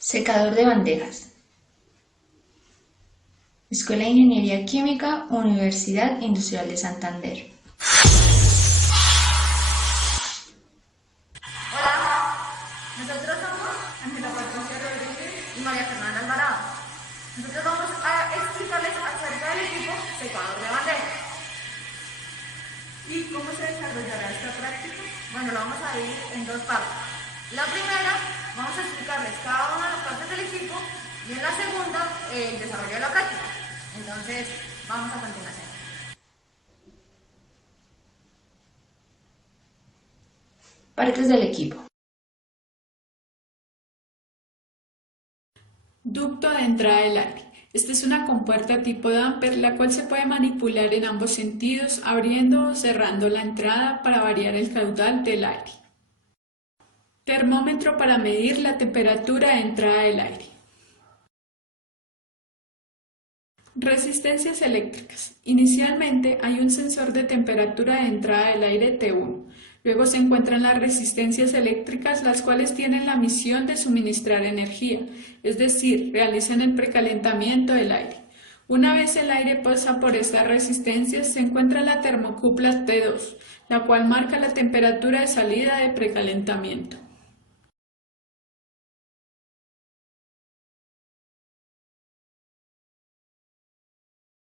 Secador de bandejas. Escuela de Ingeniería Química, Universidad Industrial de Santander. Hola, nosotros somos Ángela Patricia Rodríguez y María Fernanda Alvarado. Nosotros vamos a explicarles acerca del equipo secador de bandejas. ¿Y cómo se desarrollará esta práctica? Bueno, lo vamos a dividir en dos partes. La primera, vamos a explicarles cada una de las partes del equipo y en la segunda, el desarrollo de la práctica. Entonces, vamos a continuación. Partes del equipo. Ducto de entrada del aire. Esta es una compuerta tipo damper, la cual se puede manipular en ambos sentidos, abriendo o cerrando la entrada para variar el caudal del aire. Termómetro para medir la temperatura de entrada del aire. Resistencias eléctricas. Inicialmente hay un sensor de temperatura de entrada del aire T1. Luego se encuentran las resistencias eléctricas, las cuales tienen la misión de suministrar energía, es decir, realizan el precalentamiento del aire. Una vez el aire pasa por estas resistencias, se encuentra la termocupla T2, la cual marca la temperatura de salida de precalentamiento.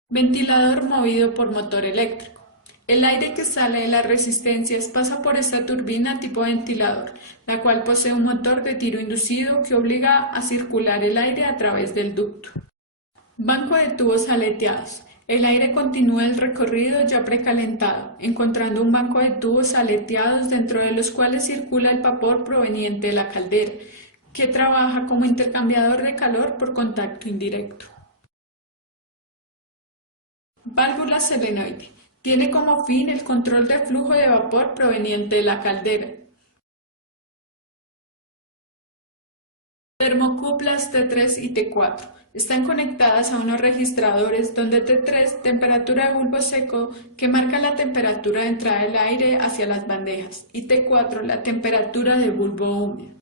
Ventilador movido por motor eléctrico. El aire que sale de las resistencias pasa por esta turbina tipo ventilador, la cual posee un motor de tiro inducido que obliga a circular el aire a través del ducto. Banco de tubos aleteados. El aire continúa el recorrido ya precalentado, encontrando un banco de tubos aleteados dentro de los cuales circula el vapor proveniente de la caldera, que trabaja como intercambiador de calor por contacto indirecto. Válvula solenoide. Tiene como fin el control del flujo de vapor proveniente de la caldera. Termocuplas T3 y T4. Están conectadas a unos registradores donde T3, temperatura de bulbo seco, que marca la temperatura de entrada del aire hacia las bandejas, y T4, la temperatura de bulbo húmedo.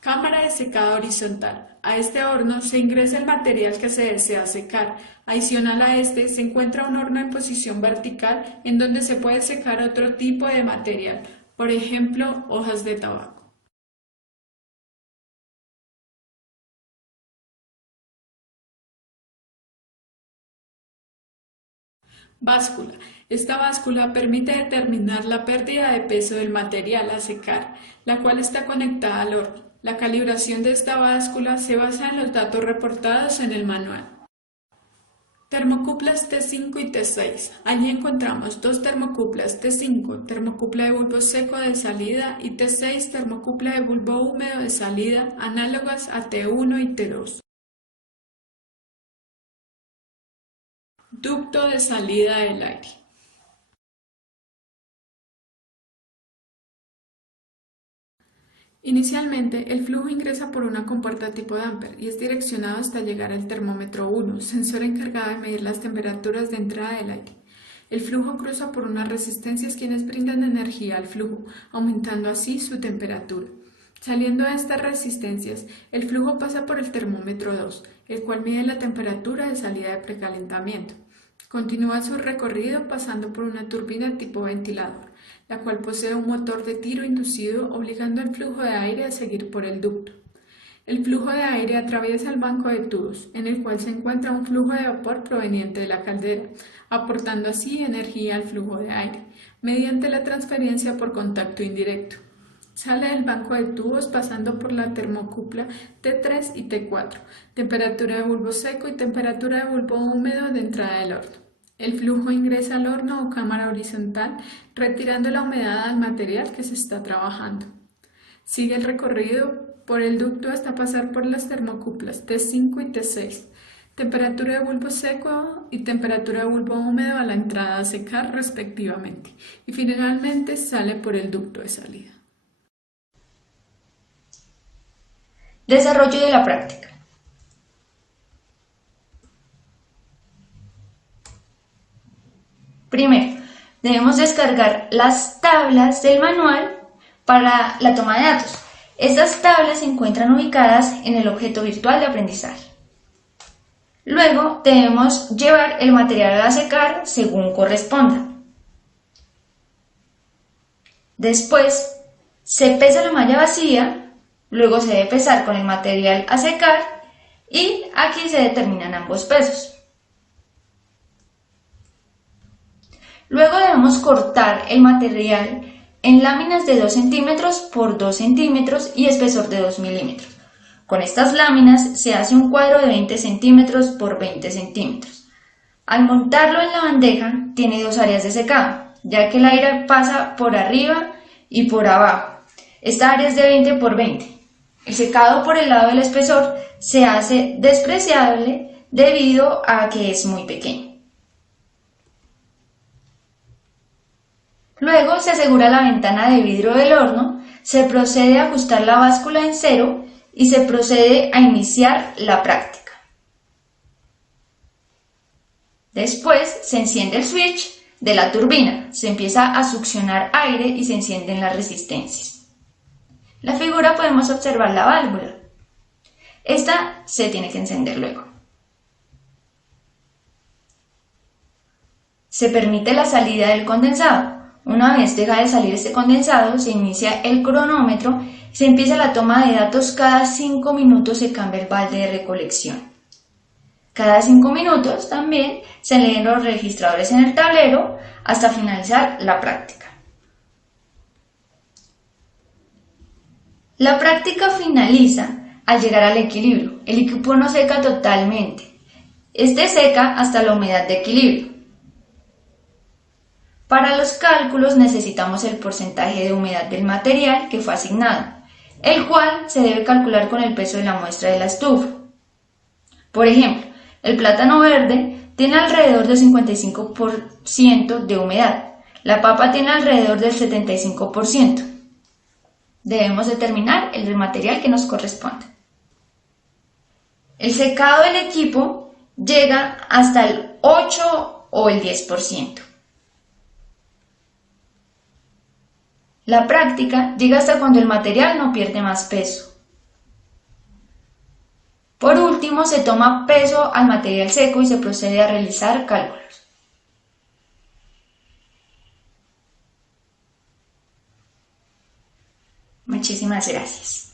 Cámara de secado horizontal. A este horno se ingresa el material que se desea secar. Adicional a este se encuentra un horno en posición vertical en donde se puede secar otro tipo de material, por ejemplo, hojas de tabaco. Báscula. Esta báscula permite determinar la pérdida de peso del material a secar, la cual está conectada al horno. La calibración de esta báscula se basa en los datos reportados en el manual. Termocuplas T5 y T6. Allí encontramos dos termocuplas T5, termocupla de bulbo seco de salida, y T6, termocupla de bulbo húmedo de salida, análogas a T1 y T2. Ducto de salida del aire. Inicialmente, el flujo ingresa por una compuerta tipo damper y es direccionado hasta llegar al termómetro 1, sensor encargado de medir las temperaturas de entrada del aire. El flujo cruza por unas resistencias quienes brindan energía al flujo, aumentando así su temperatura. Saliendo de estas resistencias, el flujo pasa por el termómetro 2, el cual mide la temperatura de salida de precalentamiento. Continúa su recorrido pasando por una turbina tipo ventilador, la cual posee un motor de tiro inducido obligando el flujo de aire a seguir por el ducto. El flujo de aire atraviesa el banco de tubos, en el cual se encuentra un flujo de vapor proveniente de la caldera, aportando así energía al flujo de aire, mediante la transferencia por contacto indirecto. Sale del banco de tubos pasando por la termocupla T3 y T4, temperatura de bulbo seco y temperatura de bulbo húmedo de entrada del horno. El flujo ingresa al horno o cámara horizontal, retirando la humedad al material que se está trabajando. Sigue el recorrido por el ducto hasta pasar por las termocuplas T5 y T6, temperatura de bulbo seco y temperatura de bulbo húmedo a la entrada a secar respectivamente, y finalmente sale por el ducto de salida. Desarrollo de la práctica. Primero, debemos descargar las tablas del manual para la toma de datos. Estas tablas se encuentran ubicadas en el objeto virtual de aprendizaje. Luego debemos llevar el material a secar según corresponda. Después se pesa la malla vacía, luego se debe pesar con el material a secar y aquí se determinan ambos pesos. Luego debemos cortar el material en láminas de 2 centímetros por 2 centímetros y espesor de 2 milímetros. Con estas láminas se hace un cuadro de 20 centímetros por 20 centímetros. Al montarlo en la bandeja tiene 2 áreas de secado, ya que el aire pasa por arriba y por abajo. Esta área es de 20 por 20. El secado por el lado del espesor se hace despreciable debido a que es muy pequeño. Luego se asegura la ventana de vidrio del horno, se procede a ajustar la báscula en cero y se procede a iniciar la práctica. Después se enciende el switch de la turbina, se empieza a succionar aire y se encienden las resistencias. En la figura podemos observar la válvula. Esta se tiene que encender luego. Se permite la salida del condensado. Una vez deja de salir este condensado, se inicia el cronómetro y se empieza la toma de datos. Cada 5 minutos se cambia el balde de recolección. Cada 5 minutos también se leen los registradores en el tablero hasta finalizar la práctica. La práctica finaliza al llegar al equilibrio. El equipo no seca totalmente. Este seca hasta la humedad de equilibrio. Para los cálculos necesitamos el porcentaje de humedad del material que fue asignado, el cual se debe calcular con el peso de la muestra de la estufa. Por ejemplo, el plátano verde tiene alrededor del 55% de humedad, la papa tiene alrededor del 75%. Debemos determinar el material que nos corresponde. El secado del equipo llega hasta el 8 o el 10%. La práctica llega hasta cuando el material no pierde más peso. Por último, se toma peso al material seco y se procede a realizar cálculos. Muchísimas gracias.